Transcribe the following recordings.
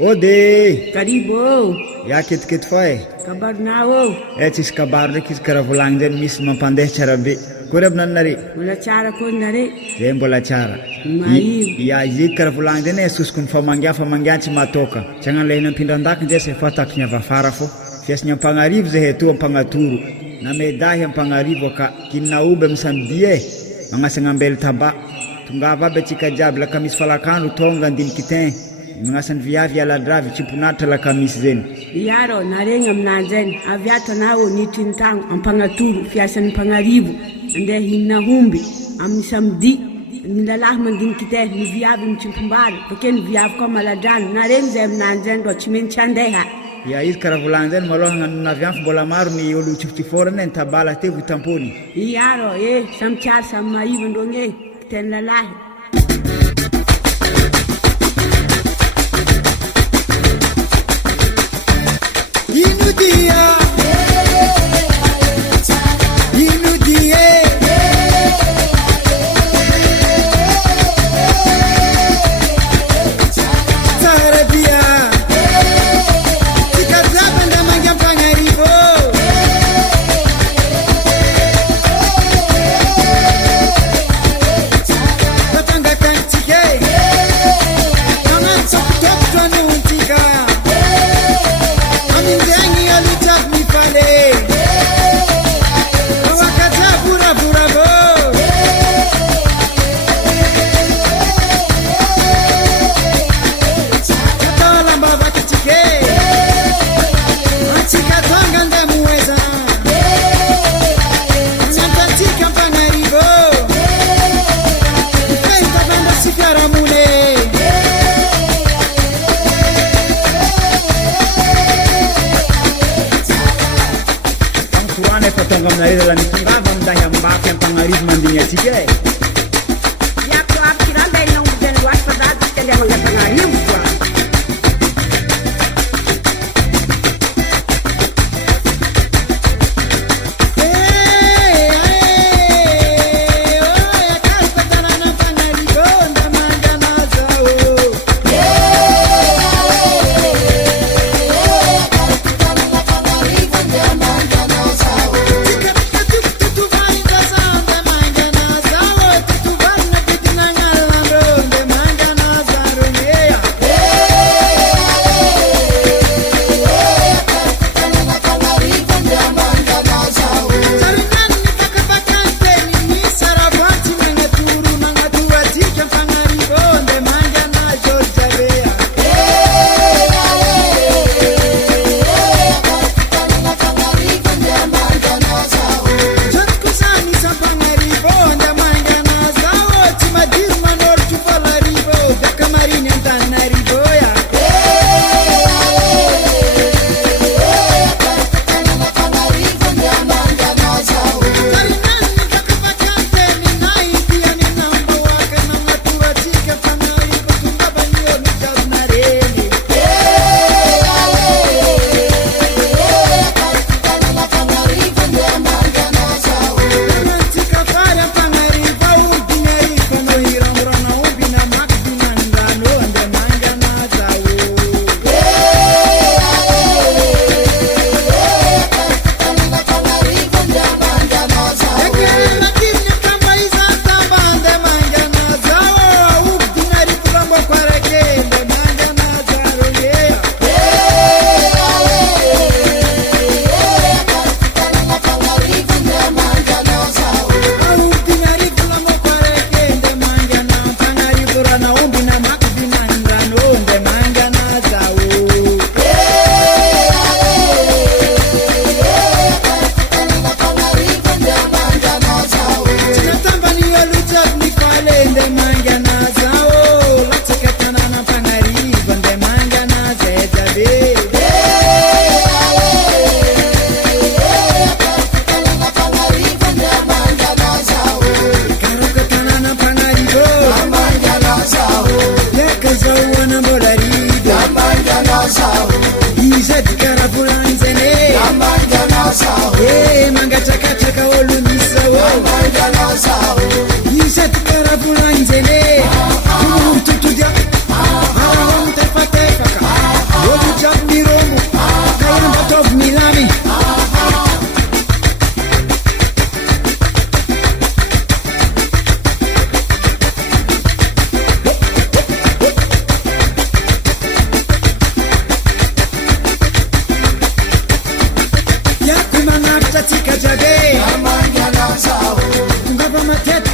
Ode! Karibu. Ya ketikety fa e. Kabarinao. Tsisy kabaro ndraiky izy karaha volagny zany misy mampandeha tsara be. Kory aby nanare? Mbola tsara koa nare. Zay mbola tsara. Maivo. Ya izy karaha volagny zany asosiko ny famangian tsy matoka. Tsy hagnano nampindran-daka zay say fatako ny avy afara fô. Fiasiny ampagnarivo zay heto ampagnatoro. Na medahy ampagnarivo ka kinina oby amin'ny samedi e. Magnasana ambely taba. Tongava aby atsika jiaby la kamisy falakandro tonga andiniky tin. Magnasany viavy aladravy tsimponatra la kamisy zeny. Iaro, naregny aminanjy eny. Avy ato anao nitry ny tagno ampagnatoro fiasan'ny mpagnarivo. Andeha hinana homby amin'ny samedi. Ny lalahy mandiniky te, ny viavy ny tsimpombary. Bakeo ny viavy koa maladrano. Naregny zay aminanjy eny ro tsy maintsy andeha. Ya izy karaha volagny zany maloha nanavy anfo mbola maro ny olo tsifotsiforana ny tabala te vitampony. Iaro, samy tsara samy maivo ndrony kiteny lalahy. Tonga aminareo la nitongava amindahy ambafy ampagnarivo mandiny atsika e. Iako avy kirambay nao mbizany loatra fa dady tsy kandeha mangampagnarivo koa.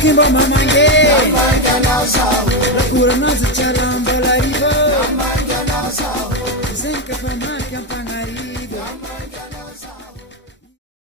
kimba mamange rakura nazo chala mbalarivo zenka famani